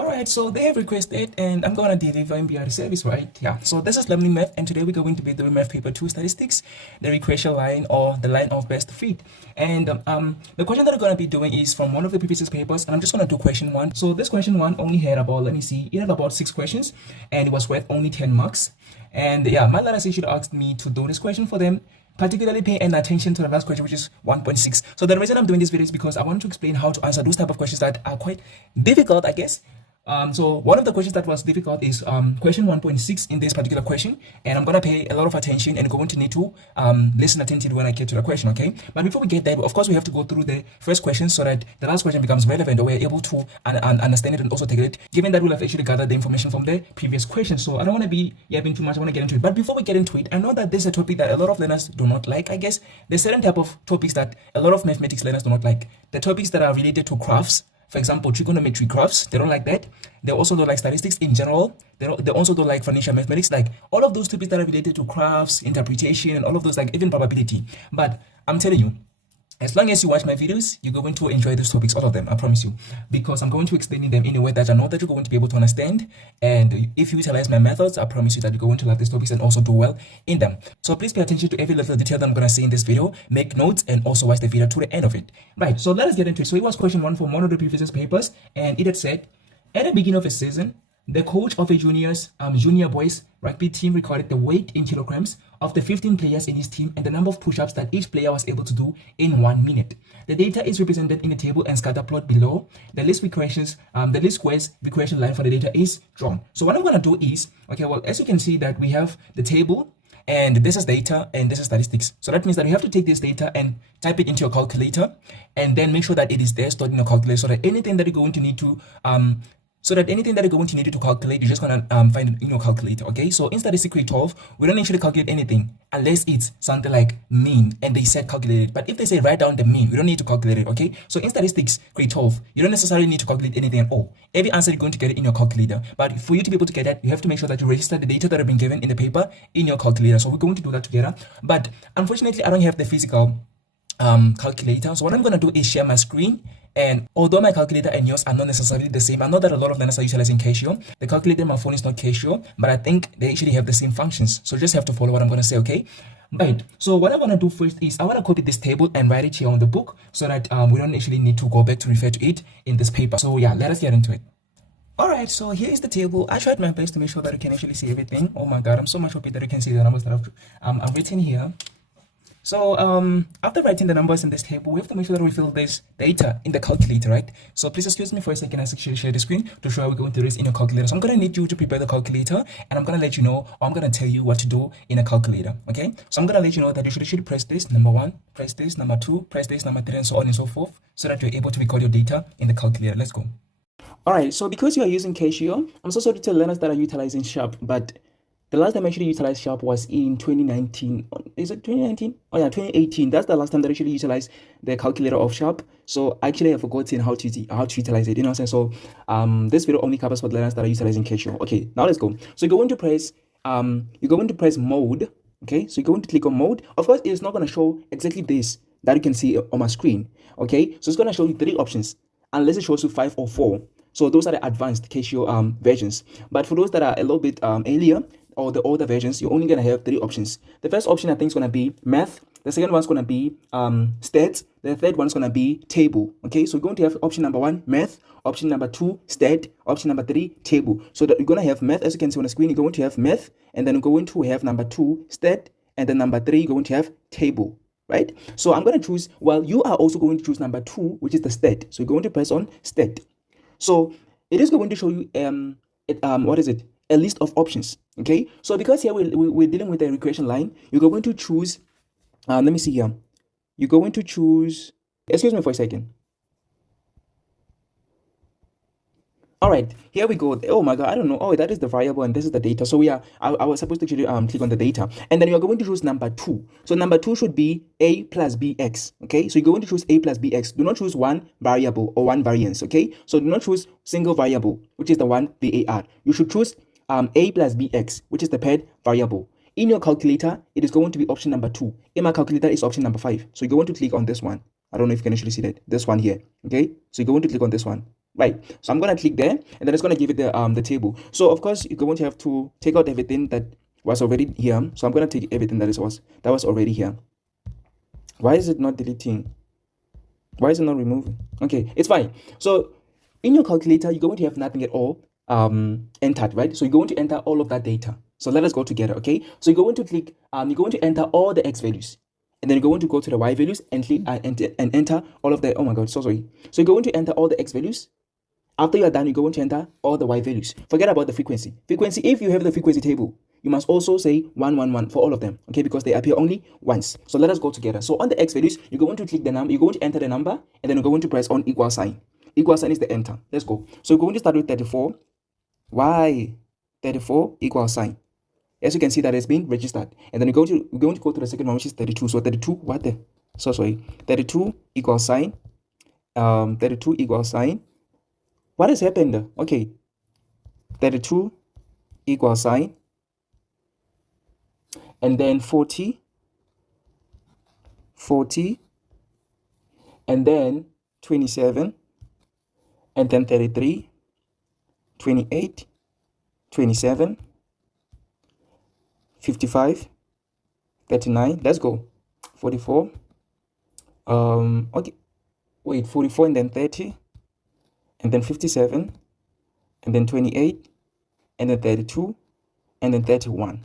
Alright, so they have requested and I'm gonna deliver MBR service, right? Yeah. So this is LAMLEE MATH and today we're going to be doing Math Paper 2 Statistics, the regression line or the line of best fit. And the question that I'm gonna be doing is from one of the previous papers and I'm just gonna do question 1. So this question 1 only had about, let me see, it had about 6 questions and it was worth only 10 marks. And yeah, my learners actually asked me to do this question for them, particularly pay attention to the last question, which is 1.6. So the reason I'm doing this video is because I want to explain how to answer those type of questions that are quite difficult, I guess. So one of the questions that was difficult is question 1.6 in this particular question, and I'm gonna pay a lot of attention and going to need to listen attentively when I get to the question, okay? But before we get there, of course, we have to go through the first question so that the last question becomes relevant, or we're able to understand it and also take it, given that we'll have actually gathered the information from the previous question. So I don't want to be yapping too much, I want to get into it. But before we get into it, I know that this is a topic that a lot of learners do not like. I guess there's certain type of topics that a lot of mathematics learners do not like. The topics that are related to graphs, for example, trigonometry graphs, they don't like that. They also don't like statistics in general. They also don't like financial mathematics, like all of those topics that are related to graphs, interpretation, and all of those, like even probability. But I'm telling you, as long as you watch my videos, you're going to enjoy those topics, all of them, I promise you, because I'm going to explain them in a way that I know that you're going to be able to understand. And if you utilize my methods, I promise you that you're going to love these topics and also do well in them. So please pay attention to every little detail that I'm going to say in this video, make notes, and also watch the video to the end of it. Right, so let us get into it. So it was question 1 from one of the previous papers, and it had said, at the beginning of a season, the coach of a junior boys rugby team recorded the weight in kilograms of the 15 players in his team and the number of push-ups that each player was able to do in 1 minute. The data is represented in a table and scatter plot below. The least squares regression line for the data is drawn. So what I'm going to do is, okay, well, as you can see that we have the table, and this is data and this is statistics. So that means that you have to take this data and type it into your calculator and then make sure that it is there stored in your calculator, so that anything that you're going to need to calculate, you're just gonna find it in your calculator. Okay, so in statistics grade 12, we don't actually calculate anything unless it's something like mean and they said calculate it. But if they say write down the mean, we don't need to calculate it. Okay, so in statistics grade 12, you don't necessarily need to calculate anything at all. Every answer you're going to get it in your calculator. But for you to be able to get that, you have to make sure that you register the data that have been given in the paper in your calculator. So we're going to do that together. But unfortunately, I don't have the physical calculator. So what I'm going to do is share my screen. And although my calculator and yours are not necessarily the same, I know that a lot of learners are utilizing Casio. The calculator on my phone is not Casio, but I think they actually have the same functions. So just have to follow what I'm going to say, okay? Right. So what I want to do first is I want to copy this table and write it here on the book so that we don't actually need to go back to refer to it in this paper. So yeah, let us get into it. Alright, so here is the table. I tried my best to make sure that you can actually see everything. Oh my god, I'm so much happy that you can see the numbers that I've written here. So after writing the numbers in this table, we have to make sure that we fill this data in the calculator, right? So please excuse me for a second as I actually share the screen to show how we're going to do this in your calculator. So I'm going to need you to prepare the calculator and I'm going to let you know, or I'm going to tell you what to do in a calculator, okay? So I'm going to let you know that you should press this, number 1, press this, number 2, press this, number 3, and so on and so forth, so that you're able to record your data in the calculator. Let's go. Alright, so because you are using Casio, I'm so sorry to tell learners that are utilizing Sharp, but the last time I actually utilized Sharp was in 2019. Is it 2019? Oh yeah, 2018. That's the last time that I actually utilized the calculator of Sharp. So I have forgotten how to utilize it. You know what I'm saying? So this video only covers for the learners that are utilizing Casio. Okay, now let's go. So you're going to press mode. Okay, so you're going to click on mode. Of course, it's not going to show exactly this that you can see on my screen. Okay, so it's going to show you 3 options, unless it shows you 5 or 4. So those are the advanced Casio versions. But for those that are a little bit earlier, or the older versions, you're only going to have 3 options. The first option I think is going to be math. The second one's going to be stats. The third one's going to be table. Okay, so you're going to have option number 1, math. Option number 2, stat. Option number 3, table. So that you're going to have math, as you can see on the screen. You're going to have math, and then you're going to have number 2, stat, and then number 3, you're going to have table. Right? So I'm going to choose, well, you are also going to choose number 2, which is the stat. So you're going to press on stat. So it is going to show you a list of options. Okay, so because here we're dealing with a regression line, you're going to choose let me see here, you're going to choose, excuse me for a second. All right, here we go. Oh my god, I don't know. Oh, that is the variable and this is the data. So yeah, I was supposed to actually click on the data, and then you're going to choose number 2. So number 2 should be a plus bx. Okay, so you're going to choose a plus bx. Do not choose one variable or one variance. Okay, so do not choose single variable, which is the one var. You should choose a plus bx, which is the paired variable. In your calculator, it is going to be option number 2. In my calculator, it's option number 5. So you're going to click on this one. I don't know if you can actually see that. This one here. Okay, so you're going to click on this one. Right. So I'm gonna click there, and then it's gonna give it the table. So of course you're going to have to take out everything that was already here. So I'm gonna take everything that was already here. Why is it not deleting? Why is it not removing? Okay, it's fine. So in your calculator, you're going to have nothing at all entered, right? So you're going to enter all of that data. So let us go together, okay? So you're going to click, you're going to enter all the x values. And then you're going to go to the y values and click and enter all of the, oh my God, so sorry. So you're going to enter all the x values. After you are done, you're going to enter all the y values. Forget about the frequency. Frequency, if you have the frequency table, you must also say 111 for all of them, okay? Because they appear only once. So let us go together. So on the x values, you're going to click the number, you're going to enter the number, and then you're going to press on equal sign. Equal sign is the enter. Let's go. So we're going to start with 34. Why? 34 equal sign. As you can see, that has been registered. And then we're going to go to the second one, which is 32. So 32, what the? So sorry. 32 equal sign. 32 equal sign. What has happened? Okay. 32 equal sign. And then 40. And then 27. And then 33. 28. 27. 55. 39. Let's go. 44. Okay. Wait, 44 and then 30. And then 57, and then 28, and then 32, and then 31.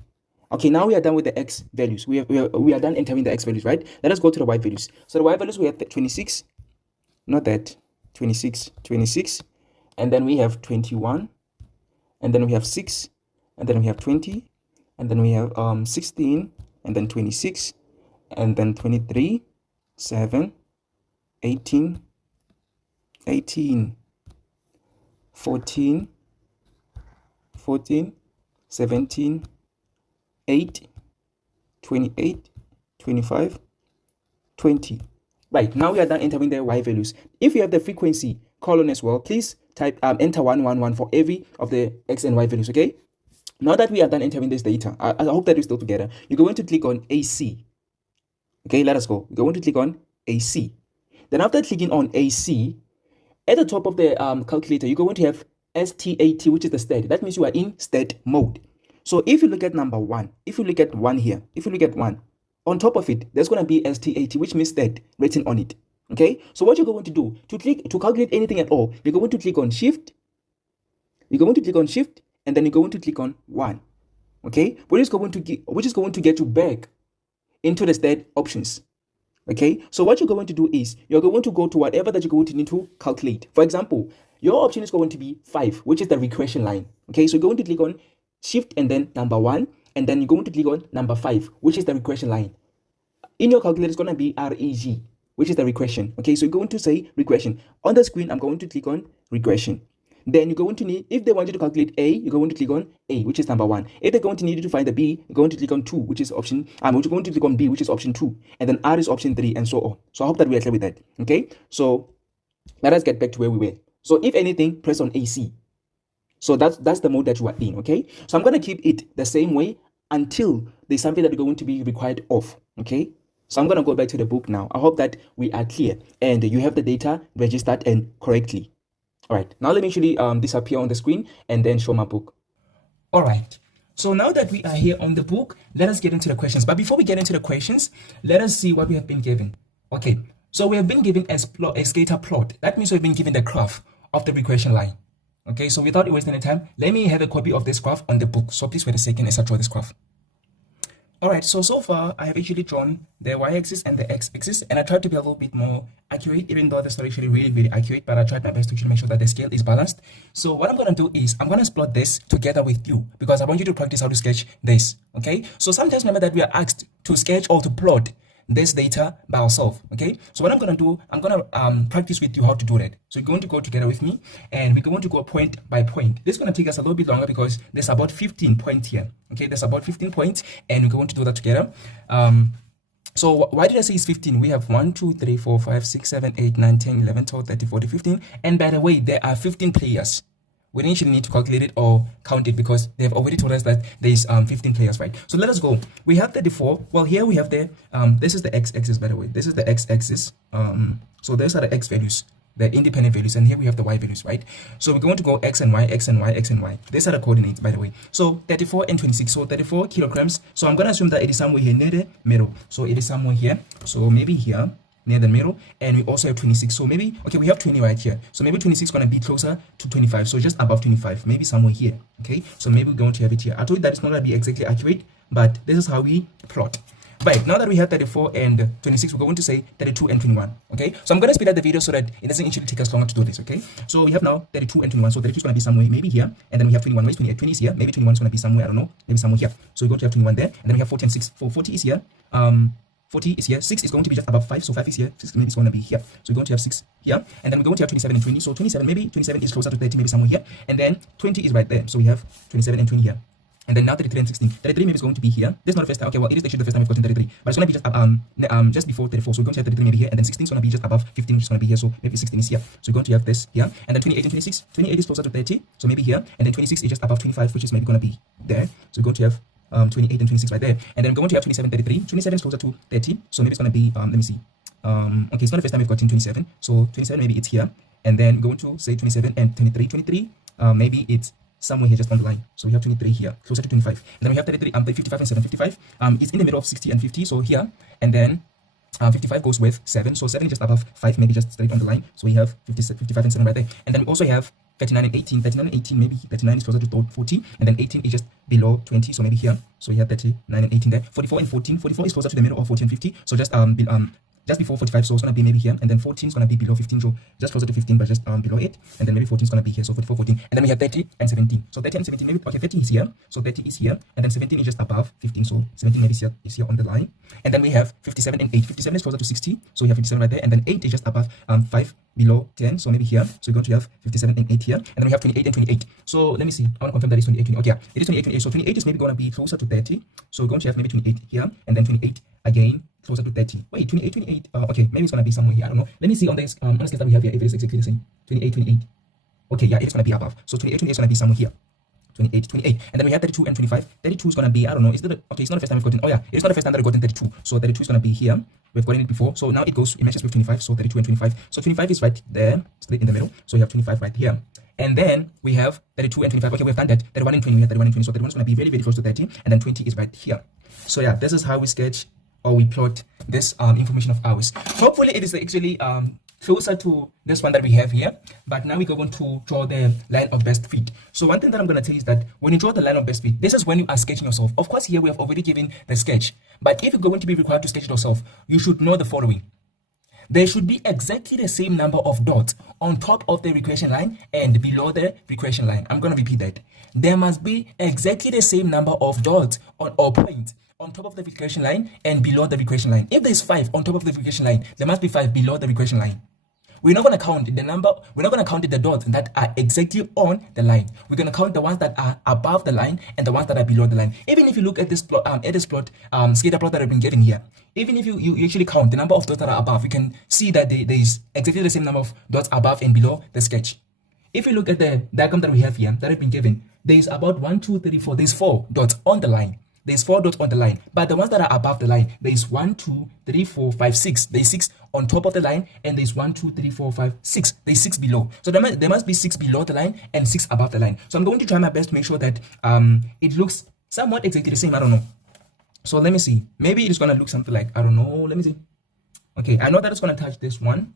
Okay, now we are done with the x values. We are done entering the x values, right? Let us go to the y values. So the y values, we have 26, not that, 26, and then we have 21, and then we have 6, and then we have 20, and then we have 16, and then 26, and then 23, 7, 18, 14, 17, 8, 28, 25, 20. Right, now we are done entering the y values. If you have the frequency column as well, please type enter 111 for every of the x and y values, okay? Now that we are done entering this data, I hope that we're still together. You're going to click on AC. Okay, let us go. We're going to click on AC. Then after clicking on AC, at the top of the calculator, you're going to have STAT, which is the stat. That means you are in stat mode. So if you look at number 1, if you look at 1 here, if you look at 1, on top of it, there's going to be STAT, which means stat written on it. Okay, so what you're going to do to calculate anything at all, you're going to click on shift. You're going to click on shift, and then you're going to click on 1. Okay, which is going to get you back into the stat options. Okay, so what you're going to do is you're going to go to whatever that you're going to need to calculate. For example, your option is going to be 5, which is the regression line. Okay, so you're going to click on shift and then number 1, and then you're going to click on number 5, which is the regression line. In your calculator, it's going to be REG, which is the regression. Okay, so you're going to say regression. On the screen, I'm going to click on regression. Then you're going to need, if they want you to calculate A, you're going to click on A, which is number 1. If they're going to need you to find the B, you're going to click on 2, which is option, you're going to click on B, which is option 2. And then R is option 3, and so on. So I hope that we are clear with that. Okay, so let us get back to where we were. So if anything, press on AC. So that's the mode that you are in, okay? So I'm going to keep it the same way until there's something that is going to be required of, okay? So I'm going to go back to the book now. I hope that we are clear and you have the data registered and correctly. All right, now let me actually disappear on the screen and then show my book. All right. So now that we are here on the book, let us get into the questions. But before we get into the questions, let us see what we have been given. Okay, so we have been given a scatter plot. That means we've been given the graph of the regression line. Okay, so without wasting any time, let me have a copy of this graph on the book. So please wait a second as I draw this graph. All right, so far I have actually drawn the y-axis and the x-axis, and I tried to be a little bit more accurate, even though that's not actually really accurate, but I tried my best to actually make sure that the scale is balanced. So what I'm going to do is I'm going to plot this together with you because I want you to practice how to sketch this, okay? So sometimes remember that we are asked to sketch or to plot this data by ourselves, okay? So what I'm going to do, I'm going to practice with you how to do that. So you're going to go together with me and we're going to go point by point. This is going to take us a little bit longer because there's about 15 points here, okay? There's about 15 points and we're going to do that together. So why did I say it's 15? We have 1, 2, 3, 4, 5, 6, 7, 8, 9, 10, 11, 12, 13, 14, 15. And by the way, there are 15 players. We don't actually need to calculate it or count it because they've already told us that there's 15 players, right? So let us go. We have 34. Well, here we have the, this is the x-axis, by the way. This is the x-axis. So those are the x values. the independent values, and here we have the y values, right? So we're going to go x and y, x and y, x and y. These are the coordinates, by the way. So 34 and 26. So 34 kilograms. So I'm going to assume that it is somewhere here near the middle. So it is somewhere here. So maybe here near the middle, and we also have 26. So maybe, okay, we have 20 right here. So maybe 26 is going to be closer to 25. So just above 25, maybe somewhere here. Okay, so maybe we're going to have it here. I told you that it's not going to be exactly accurate, but this is how we plot. Right, now that we have 34 and 26, we're going to say 32 and 21. Okay, so I'm going to speed up the video so that it doesn't actually take us longer to do this. Okay, so we have now 32 and 21. So 32 is going to be somewhere maybe here, and then we have 21. Where's 28? 20 is here. Maybe 21 is going to be somewhere, I don't know, maybe somewhere here. So we're going to have 21 there, and then we have 40 and 6. 40 is here. 40 is here, 6 is going to be just above 5, so 5 is here, 6 maybe is going to be here. So we're going to have 6 here, and then we're going to have 27 and 20. So 27, maybe 27 is closer to 30, maybe somewhere here, and then 20 is right there. So we have 27 and 20 here. And then now 33 and 16. 33 maybe is going to be here. This is not the first time. Okay, well, it is actually the first time we've gotten 33. But it's going to be just before 34. So we're going to have 33 maybe here. And then 16 is going to be just above 15, which is going to be here. So maybe 16 is here. So we're going to have this here. And then 28 and 26. 28 is closer to 30. So maybe here. And then 26 is just above 25, which is maybe going to be there. So we're going to have 28 and 26 right there. And then we're going to have 27, 33. 27 is closer to 30. So maybe it's going to be, let me see. Okay, it's not the first time we've gotten 27. So 27, maybe it's here. And then we're going to say 27 and 23. 23, maybe it's somewhere here just on the line. So we have 23 here, closer to 25. And then we have 33, 55 and 7. 55 is in the middle of 60 and 50. So here, and then 55 goes with 7. So 7 is just above 5, maybe just straight on the line. So we have 55 and 7 right there. And then we also have 39 and 18. 39 and 18, maybe 39 is closer to 40. And then 18 is just below 20. So maybe here. So we have 39 and 18 there. 44 and 14. 44 is closer to the middle of 40 and 50. So just before 45, so it's going to be maybe here, and then 14 is going to be below 15, so just closer to 15, but just below it, and then maybe 14 is going to be here, so 44, 14, and then we have 30 and 17, so 30 and 17, maybe, okay, 30 is here, so 30 is here, and then 17 is just above 15, so 17 maybe is here on the line, and then we have 57 and 8, 57 is closer to 60, so we have 57 right there, and then 8 is just above 5, below 10, so maybe here, so we're going to have 57 and 8 here, and then we have 28 and 28, so let me see, I want to confirm that it's 28, 28, okay, yeah, it is 28, 28, so 28 is maybe going to be closer to 30, so we're going to have maybe 28 here, and then 28 again, closer to 30. Wait, 28, 28. Okay, maybe it's going to be somewhere here. I don't know. Let me see on this on the scale that we have here if it is exactly the same. 28, 28. Okay, yeah, it is going to be above. So 28, 28 is going to be somewhere here. 28, 28. And then we have 32 and 25. 32 is going to be, I don't know. Is it okay, it's not the first time we've gotten. Oh, yeah, it's not the first time that we've gotten 32. So 32 is going to be here. We've gotten it before. So now it matches with 25. So 32 and 25. So 25 is right there, straight in the middle. So you have 25 right here. And then we have 32 and 25. Okay, we've done that. 31 and 20. We have 31 and 20. So 31 is going to be very, very close to 30. And then 20 is right here. So yeah, this is how we sketch or we plot this information of ours. Hopefully it is actually closer to this one that we have here, but now we're going to draw the line of best fit. So one thing that I'm going to tell you is that when you draw the line of best fit, this is when you are sketching yourself. Of course, here we have already given the sketch, but if you're going to be required to sketch it yourself, you should know the following. There should be exactly the same number of dots on top of the regression line and below the regression line. I'm going to repeat that. There must be exactly the same number of dots or points on top of the regression line and below the regression line. If there's 5 on top of the regression line, there must be 5 below the regression line. We're not going to count the number, we're not going to count the dots that are exactly on the line. We're going to count the ones that are above the line and the ones that are below the line. Even if you look at this plot, scatter plot that I've been given here, even if you actually count the number of dots that are above, you can see that there is exactly the same number of dots above and below the sketch. If you look at the diagram that we have here, that I've been given, there is about 1, 2, 3, 4, there's 4 dots on the line. There's 4 dots on the line, but the ones that are above the line, there's 1, 2, 3, 4, 5, 6. There's 6 on top of the line, and there's 1, 2, 3, 4, 5, 6. There's 6 below. So there must be 6 below the line and 6 above the line. So I'm going to try my best to make sure that it looks somewhat exactly the same. I don't know. So let me see. Maybe it's gonna look something like, I don't know. Let me see. Okay, I know that it's gonna touch this one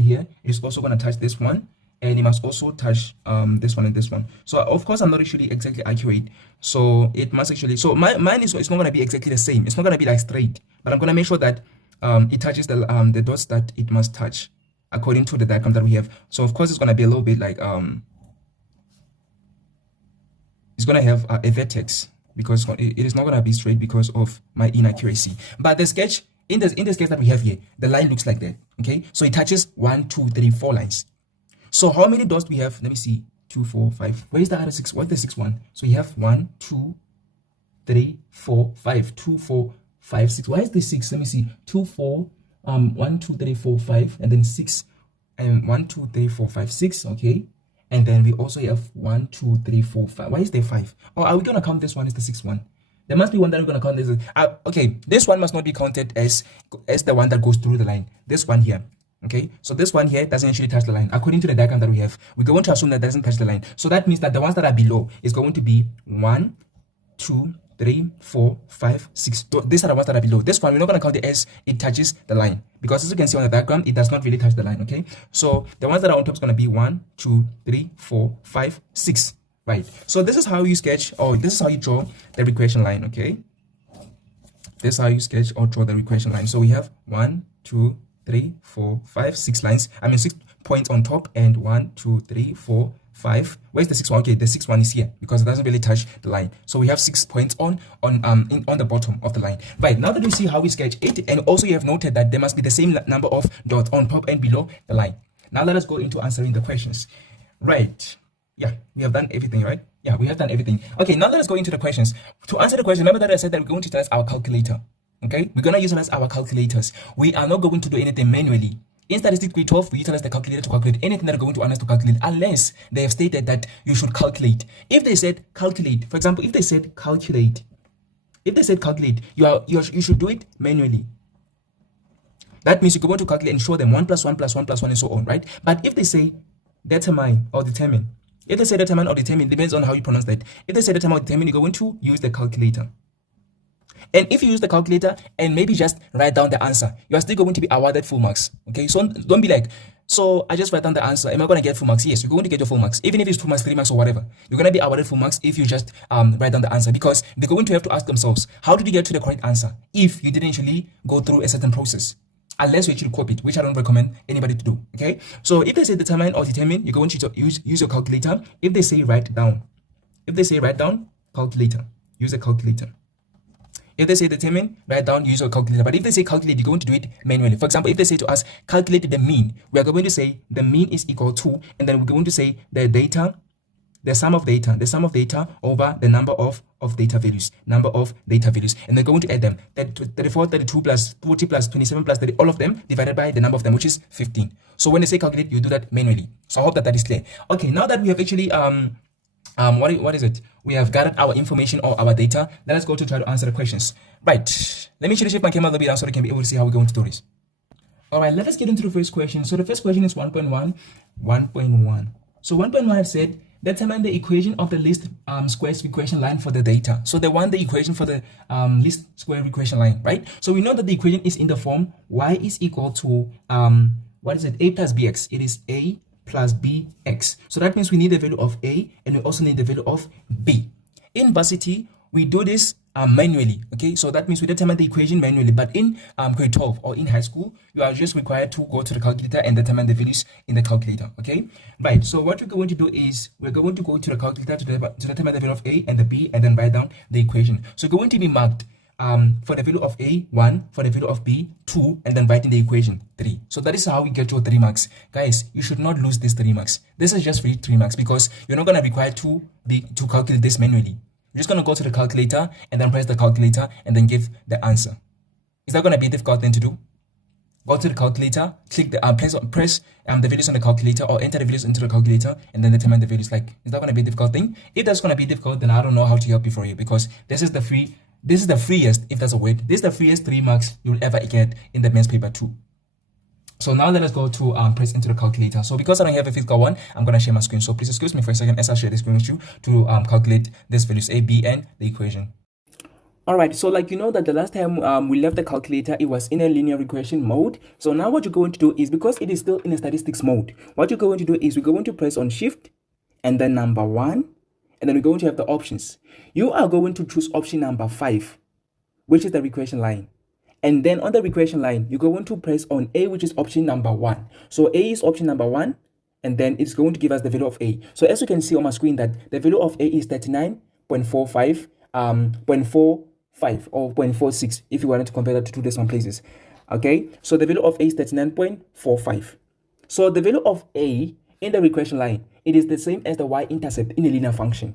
here. It's also gonna touch this one. And it must also touch this one and this one. So of course I'm not actually exactly accurate. So it must actually, so mine is, it's not gonna be exactly the same. It's not gonna be like straight, but I'm gonna make sure that it touches the dots that it must touch according to the diagram that we have. So of course it's gonna be a little bit like it's gonna have a vertex because it is not gonna be straight because of my inaccuracy. But the sketch in this case that we have here, the line looks like that. Okay, so it touches 1, 2, 3, 4 lines. So how many dots do we have? Let me see. 2, 4, 5. Where is the other 6? What's the 6th one? So you have 1, 2, 3, 4, 5. 2, 4, 5, 6. Why is the 6? Let me see. 2, 4, 1, 2, 3, 4, 5, and then 6. And 1, 2, 3, 4, 5, 6. Okay. And then we also have 1, 2, 3, 4, 5. Why is there 5? Oh, are we gonna count this one as the 6th one? There must be one that we're gonna count this. Okay, this one must not be counted as the one that goes through the line. This one here. Okay, so this one here doesn't actually touch the line. According to the diagram that we have, we're going to assume that it doesn't touch the line. So that means that the ones that are below is going to be 1, 2, 3, 4, 5, 6. These are the ones that are below. This one, we're not going to count it as it touches the line, because as you can see on the diagram, it does not really touch the line. Okay, so the ones that are on top is going to be 1, 2, 3, 4, 5, 6. Right. So this is how you sketch, or this is how you draw the regression line. Okay, this is how you sketch or draw the regression line. So we have 1, 2, 3, 4, 5, 6 lines. I mean 6 points on top, and 1, 2, 3, 4, 5. Where's the 6th one? Okay, the 6th one is here because it doesn't really touch the line. So we have 6 points on the bottom of the line. Right, now that we see how we sketch it, and also you have noted that there must be the same number of dots on top and below the line. Now let us go into answering the questions. Right. Yeah, we have done everything, right? Yeah, we have done everything. Okay, now let us go into the questions. To answer the question, remember that I said that we're going to utilize our calculator. Okay, we're going to utilize our calculators. We are not going to do anything manually. In statistics grade 12, we utilize the calculator to calculate anything that are going to want us to calculate, unless they have stated that you should calculate. If they said calculate, for example, if they said calculate, you should do it manually. That means you're going to calculate and show them 1 plus 1 plus 1 plus 1 and so on, right? But if they say determine or determine, if they say determine or determine, depends on how you pronounce that. If they say determine or determine, you're going to use the calculator. And if you use the calculator and maybe just write down the answer, you are still going to be awarded full marks. Okay, so don't be like, so I just write down the answer, am I going to get full marks? Yes, you're going to get your full marks. Even if it's 2 marks, 3 marks or whatever, you're going to be awarded full marks if you just write down the answer, because they're going to have to ask themselves, how did you get to the correct answer if you didn't actually go through a certain process? Unless you actually copy it, which I don't recommend anybody to do. Okay, so if they say determine or determine, you're going to use your calculator. If they say write down, calculator, use a calculator. If they say determine, write down, use your calculator. But if they say calculate, you're going to do it manually. For example, if they say to us calculate the mean, we are going to say the mean is equal to, and then we're going to say the sum of data over the number of data values, and they're going to add them. 34, 32 plus 40 plus 27 plus 30, all of them divided by the number of them, which is 15. So when they say calculate, you do that manually. So I hope that is clear. Okay, now that we have actually what is it? We have gathered our information or our data. Let us go to try to answer the questions. Right. Let me actually shift my camera a little bit down so we can be able to see how we're going to do this. All right, let us get into the first question. So the first question is 1.1. So 1.1 said, determine the equation of the least squares regression line for the data. So they want the equation for the least square regression line, right? So we know that the equation is in the form y is equal to what is it? A plus bx. It is a plus bx. So that means we need the value of a, and we also need the value of b. In varsity, we do this manually. Okay, so that means we determine the equation manually. But in grade 12 or in high school, you are just required to go to the calculator and determine the values in the calculator. Okay, right. So what we're going to do is we're going to go to the calculator to determine the value of a and the b, and then write down the equation. So it's going to be marked for the value of a 1, for the value of b 2, and then writing the equation 3. So that is how we get your 3 marks. Guys, you should not lose these 3 marks. This is just for 3 marks because you're not going to require to calculate this manually. You're just going to go to the calculator and then press the calculator and then give the answer. Is that going to be a difficult thing to do? Go to the calculator, click the press the values on the calculator, or enter the values into the calculator and then determine the values. Like, is that going to be a difficult thing? If that's going to be difficult, then I don't know how to help you for you, because this is the freest, if that's a word, this is the freest 3 marks you'll ever get in the men's paper 2. So now let us go to press into the calculator. So because I don't have a physical one, I'm going to share my screen. So please excuse me for a second as I share the screen with you to calculate these values, a, b, and the equation. Alright, so like you know that the last time we left the calculator, it was in a linear regression mode. So now what you're going to do is, because it is still in a statistics mode, what you're going to do is we're going to press on shift and then number 1, and then we're going to have the options. You are going to choose option number 5, which is the regression line. And then on the regression line, you're going to press on A, which is option number 1. So A is option number 1, and then it's going to give us the value of A. So as you can see on my screen, that the value of A is 39.45, 0.45 or 0.46 if you wanted to compare that to 2 decimal places. Okay, so the value of A is 39.45. So the value of A in the regression line, it is the same as the y-intercept in a linear function.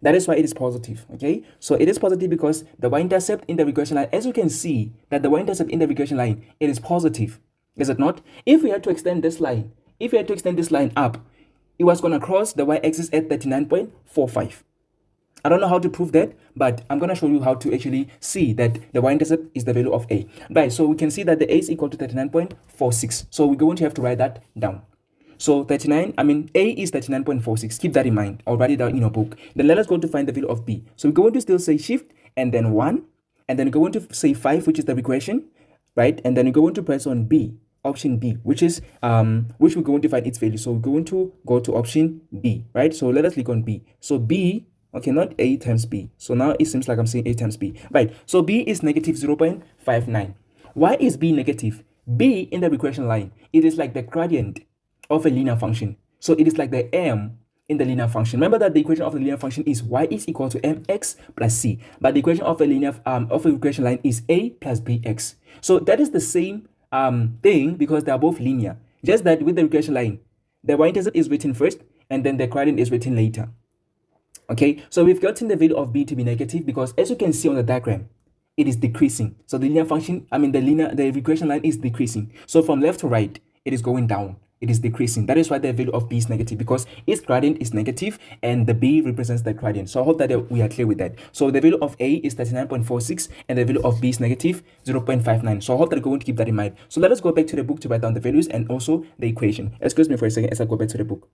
That is why it is positive. Okay, so it is positive because the y-intercept in the regression line, as you can see, that the y-intercept in the regression line, it is positive, is it not? If we had to extend this line, up, it was going to cross the y-axis at 39.45. I don't know how to prove that, but I'm going to show you how to actually see that the y-intercept is the value of a. Right, so we can see that the a is equal to 39.46. So we're going to have to write that down. So a is 39.46. Keep that in mind. I'll write it down in your book. Then let us go to find the value of b. So we're going to still say shift and then 1. And then we're going to say 5, which is the regression, right? And then we're going to press on B, option B, which is which we're going to find its value. So we're going to go to option B, right? So let us click on B. So B, okay, not A times B. So now it seems like I'm saying A times B, right? So B is negative 0.59. Why is B negative? B in the regression line, it is like the gradient of a linear function. So it is like the m in the linear function. Remember that the equation of the linear function is y is equal to mx plus c, but the equation of a linear of a regression line is a plus bx. So that is the same thing because they are both linear. Just that with the regression line, the y-intercept is written first and then the gradient is written later. Okay, so we've gotten the value of b to be negative because as you can see on the diagram, it is decreasing. So the linear function, the regression line is decreasing. So from left to right, it is going down. It is decreasing. That is why the value of b is negative, because its gradient is negative and the b represents the gradient. So I hope that we are clear with that. So the value of a is 39.46 and the value of b is negative 0.59. So I hope that you're going to keep that in mind. So let us go back to the book to write down the values and also the equation. Excuse me for a second as I go back to the book.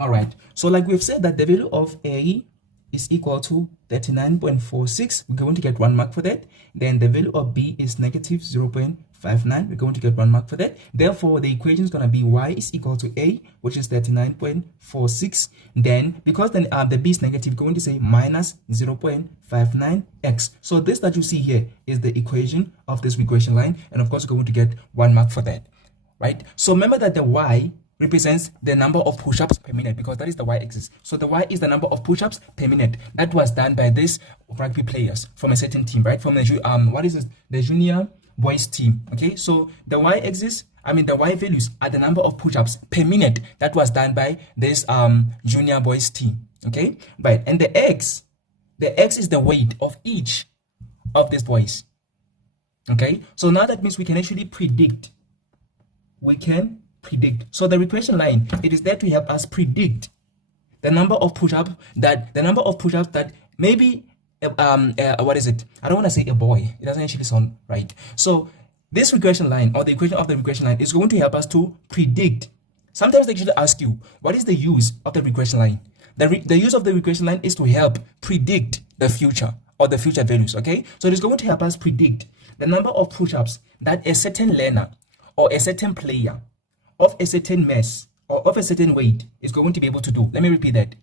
All right. So like we've said that the value of a is equal to 39.46. We're going to get 1 mark for that. Then the value of b is negative 0.59. We're going to get 1 mark for that. Therefore, the equation is going to be y is equal to a, which is 39.46. Then, because then the b is negative, we're going to say minus 0.59x. So this that you see here is the equation of this regression line. And of course, we're going to get 1 mark for that, right? So remember that the y represents the number of push-ups per minute because that is the y-axis. So the y is the number of push-ups per minute that was done by these rugby players from a certain team, right? From the the junior boys team. Okay, so the y-axis, the y values are the number of push-ups per minute that was done by this junior boys team. Okay, right, and the x is the weight of each of these boys. Okay, so now that means we can actually predict. So the regression line, it is there to help us predict the number of push-ups that maybe what is it? I don't want to say a boy. It doesn't actually sound right. So this regression line or the equation of the regression line is going to help us to predict. Sometimes they actually ask you, what is the use of the regression line? The use of the regression line is to help predict the future or the future values. Okay, so it is going to help us predict the number of push-ups that a certain learner or a certain player of a certain mass or of a certain weight is going to be able to do. Let me repeat that.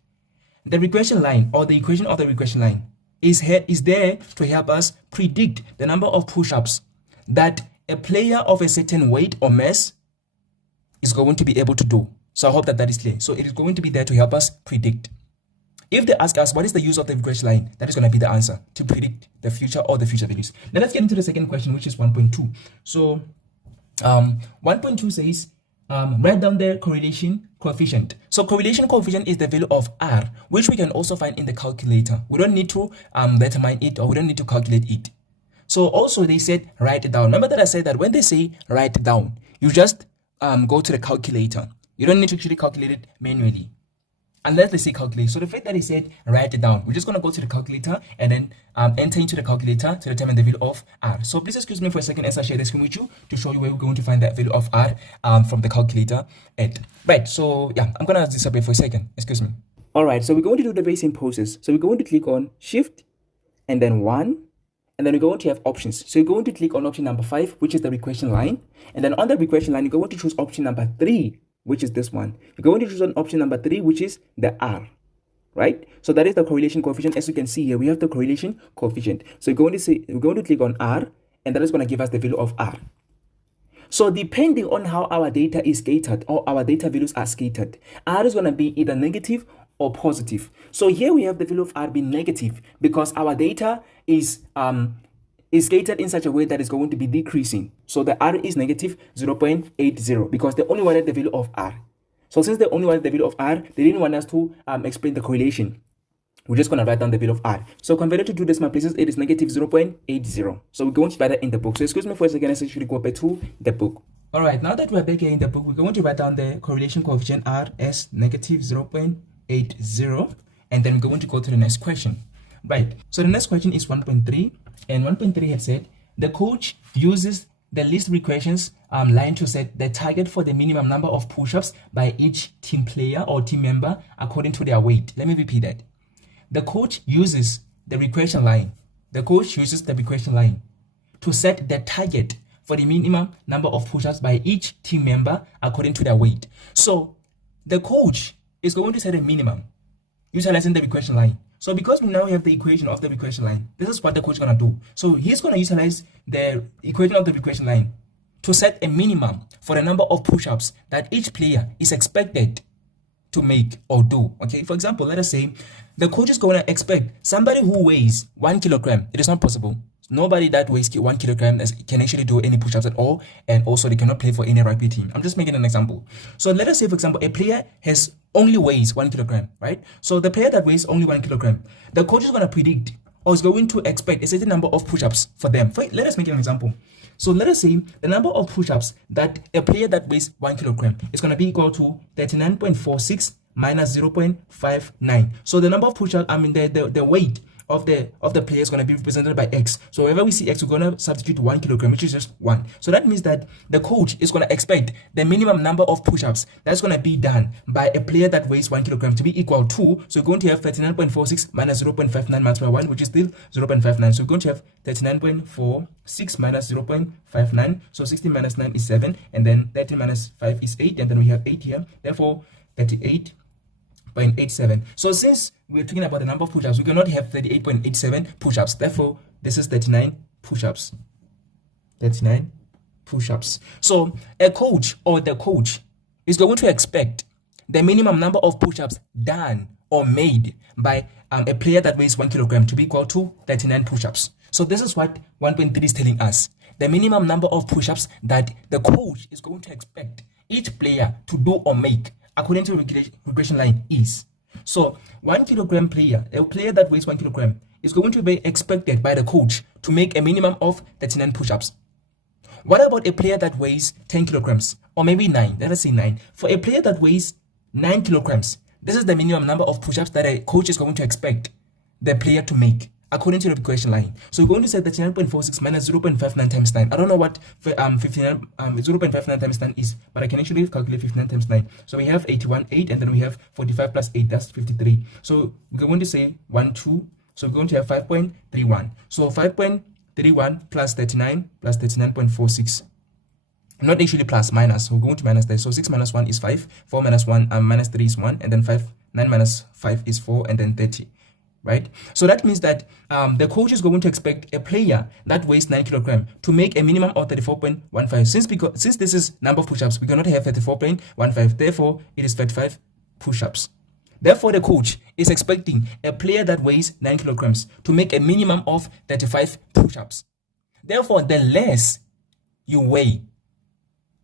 The regression line or the equation of the regression line is there to help us predict the number of push-ups that a player of a certain weight or mass is going to be able to do. So I hope that is clear. So it is going to be there to help us predict. If they ask us what is the use of the regression line, that is going to be the answer, to predict the future or the future values. Now let's get into the second question, which is 1.2. So 1.2 says, write down the correlation coefficient. So correlation coefficient is the value of R, which we can also find in the calculator. We don't need to determine it, or we don't need to calculate it. So also they said write it down. Remember that I said that when they say write it down, you just go to the calculator. You don't need to actually calculate it manually, unless they say calculate. So the fact that he said write it down, we're just going to go to the calculator and then enter into the calculator to determine the value of R. So please excuse me for a second as I share the screen with you to show you where we're going to find that value of R from the calculator. Right, so yeah, I'm going to disappear for a second. Excuse me. All right, so we're going to do the very same process. So we're going to click on Shift and then 1. And then we're going to have options. So you're going to click on option number 5, which is the regression line. And then on the regression line, you're going to choose option number 3, which is this one. You're going to choose on option number 3, which is the R, right? So that is the correlation coefficient. As you can see here, we have the correlation coefficient. So we're going to click on R, and that is going to give us the value of R. So depending on how our data is scattered or our data values are scattered, R is going to be either negative or positive. So here we have the value of R being negative because our data is scattered in such a way that is going to be decreasing. So the R is negative 0.80 because they only wanted the value of R. So since they only wanted the value of R, they didn't want us to explain the correlation. We're just going to write down the value of R. So converted to decimal places, it is negative 0.80. So we're going to write that in the book. So excuse me for a second, let's actually go back to the book. All right, now that we're back here in the book, we're going to write down the correlation coefficient R as negative 0.80. and then we're going to go to the next question. Right, so the next question is 1.3, and 1.3 had said the coach uses the least regressions line to set the target for the minimum number of push-ups by each team player or team member according to their weight. Let me repeat that. The coach uses the regression line. The coach uses the regression line to set the target for the minimum number of push-ups by each team member according to their weight. So the coach is going to set a minimum utilizing the regression line. So because we now have the equation of the regression line, this is what the coach is going to do. So he's going to utilize the equation of the regression line to set a minimum for the number of push-ups that each player is expected to make or do. Okay, for example, let us say the coach is going to expect somebody who weighs 1 kilogram. It is not possible. Nobody that weighs 1 kilogram can actually do any push-ups at all, and also they cannot play for any rugby team. I'm just making an example. So let us say, for example, a player only weighs 1 kilogram, right? So the player that weighs only 1 kilogram, the coach is going to predict or is going to expect a certain number of push-ups for them. Let us make an example. So let us say the number of push-ups that a player that weighs 1 kilogram is going to be equal to 39.46 minus 0.59. So the number of push-ups, the weight of the player is going to be represented by x. So whenever we see x, we're going to substitute 1 kilogram, which is just 1. So that means that the coach is going to expect the minimum number of push-ups that's going to be done by a player that weighs 1 kilogram to be equal to, so we're going to have 39.46 minus 0.59 minus 1, which is still 0.59. So we're going to have 39.46 minus 0.59. So 16 minus 9 is 7, and then 13 minus 5 is 8, and then we have 8 here. Therefore, 38.87. So since we're talking about the number of push-ups, we cannot have 38.87 push-ups. Therefore, this is 39 push-ups. 39 push-ups. So a coach or the coach is going to expect the minimum number of push-ups done or made by a player that weighs 1 kilogram to be equal to 39 push-ups. So this is what 1.3 is telling us. The minimum number of push-ups that the coach is going to expect each player to do or make according to regression line is. So 1 kilogram player, a player that weighs 1 kilogram, is going to be expected by the coach to make a minimum of 39 push-ups. What about a player that weighs 10 kilograms or maybe 9? Let us say 9. For a player that weighs 9 kilograms, this is the minimum number of push-ups that a coach is going to expect the player to make according to the regression line. So we're going to say 39.46 minus 0.59 times 9. I don't know what 0.59 times 9 is, but I can actually calculate 59 times 9. So we have 81.8, and then we have 45 plus 8, that's 53. So we're going to say 1, 2. So we're going to have 5.31. So 5.31 plus 39 plus 39.46. Not actually plus, minus. We're going to minus that. So 6 minus 1 is 5. 4 minus 1, minus 3 is 1. And then 9 minus 5 is 4. And then 30. Right? So that means that the coach is going to expect a player that weighs 9 kilograms to make a minimum of 34.15. Since this is number of push-ups, we cannot have 34.15. Therefore, it is 35 push-ups. Therefore, the coach is expecting a player that weighs 9 kilograms to make a minimum of 35 push-ups. Therefore, the less you weigh,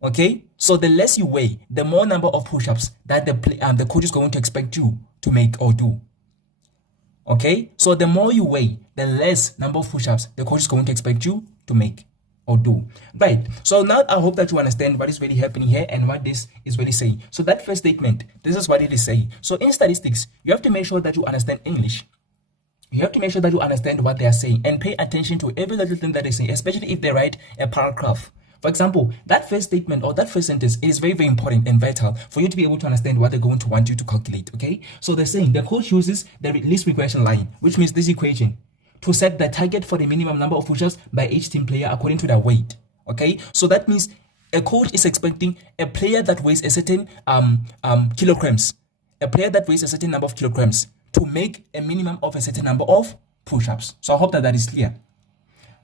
okay? So the less you weigh, the more number of push-ups that the coach is going to expect you to make or do. Okay, so the more you weigh, the less number of push-ups the coach is going to expect you to make or do. Right, so now I hope that you understand what is really happening here and what this is really saying. So that first statement, this is what it is saying. So in statistics, you have to make sure that you understand English. You have to make sure that you understand what they are saying and pay attention to every little thing that they say, especially if they write a paragraph. For example, that first statement or that first sentence is very, very important and vital for you to be able to understand what they're going to want you to calculate, okay? So they're saying the coach uses the least regression line, which means this equation, to set the target for the minimum number of push-ups by each team player according to their weight, okay? So that means a coach is expecting a player that weighs a certain kilograms, a player that weighs a certain number of kilograms to make a minimum of a certain number of push-ups. So I hope that that is clear.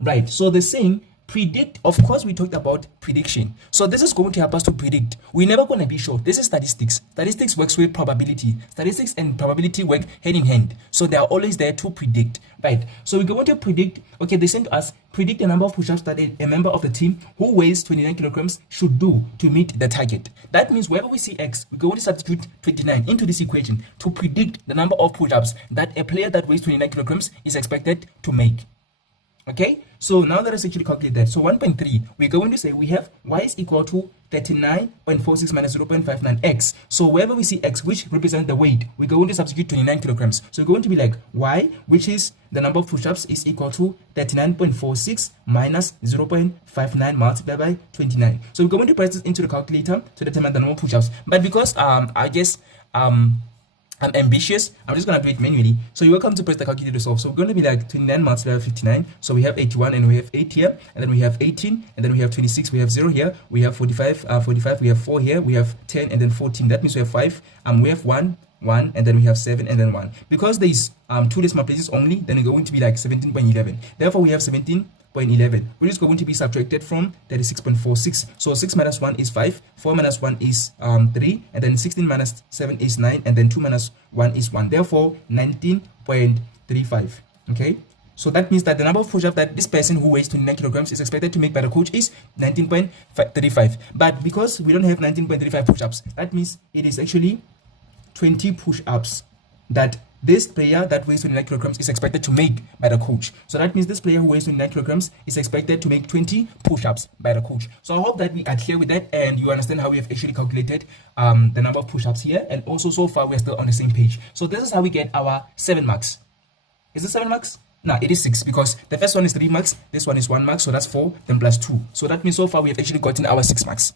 Right, so they're saying predict. Of course, we talked about prediction. So this is going to help us to predict. We're never going to be sure. This is statistics. Statistics works with probability. Statistics and probability work hand in hand. So they are always there to predict. Right. So we're going to predict. Okay, they send to us predict the number of push-ups that a member of the team who weighs 29 kilograms should do to meet the target. That means wherever we see X, we're going to substitute 29 into this equation to predict the number of push-ups that a player that weighs 29 kilograms is expected to make. Okay, so now let us actually calculate that. So 1.3, we're going to say we have y is equal to 39.46 minus 0.59x. So wherever we see x, which represents the weight, we're going to substitute 29 kilograms. So we're going to be like y, which is the number of push-ups, is equal to 39.46 minus 0.59 multiplied by 29. So we're going to press this into the calculator to determine the number of push-ups. But because I guess I'm ambitious, I'm just gonna do it manually. So you're welcome to press the calculator to solve. So we're going to be like 29 multiplied by 59. So we have 81 and we have 8 here, and then we have 18, and then we have 26, we have 0 here, we have 45, we have 4 here, we have 10, and then 14. That means we have 5, we have 1, and then we have 7, and then 1. Because there is 2 decimal places only, then we're going to be like 17.11. Therefore, we have 17.11, which is going to be subtracted from 36.46. So 6 minus 1 is 5, 4 minus 1 is 3, and then 16 minus 7 is 9, and then 2 minus 1 is 1. Therefore, 19.35. Okay? So that means that the number of push-ups that this person who weighs 29 kilograms is expected to make by the coach is 19.35. But because we don't have 19.35 push-ups, that means it is actually 20 push-ups that this player that weighs 29 kilograms is expected to make by the coach. So that means this player who weighs 29 kilograms is expected to make 20 push-ups by the coach. So I hope that we are clear with that and you understand how we have actually calculated the number of push-ups here. And also so far we're still on the same page. So this is how we get our 7 marks. Is it 7 marks? No, it is 6 because the first one is 3 marks, this one is 1 mark, so that's 4, then plus 2. So that means so far we have actually gotten our 6 marks.